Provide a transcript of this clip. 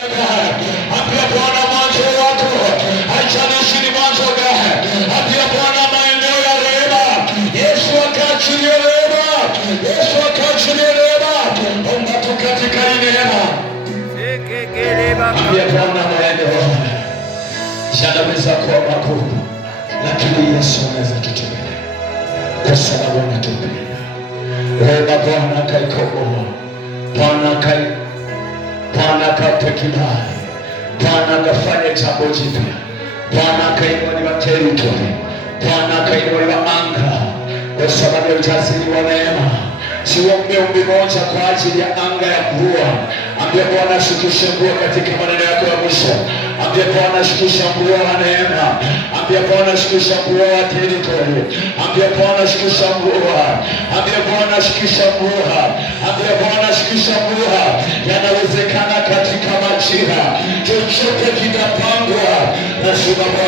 Ambia Bwana mwanzo wako, haijalishi ni mwanzo gani. Ambia Bwana maeneo ya rehema. Yesu akaachilia rehema. Yesu akaachilia rehema. Omba tu katika hii neema. Ambia Bwana maeneo yanaweza kuwa makubwa, lakini Yesu anaweza tutembelea kwa sababu anatupenda. Rehema Bwana akaikomoa. Bwana akape kibali. Bwana akafanya jambo jipya. Bwana akainuliwa territory. Bwana akainuliwa anga kwa sababu ya ujasiri wa neema. Siombe ombi moja kwa ajili ya anga ya mvua. Ambia Bwana shukisha mvua katika maneno yako ya mwisho. Ambia Bwana shukisha mvua wa neema. Ambia Bwana shukisha mvua wa territory. Ambia Bwana shukisha mvua. Ambia Bwana shukisha mvua. Ambia Bwana shukisha mvua. Yanawezekana katika majira. Chochote kitapangwa na sababu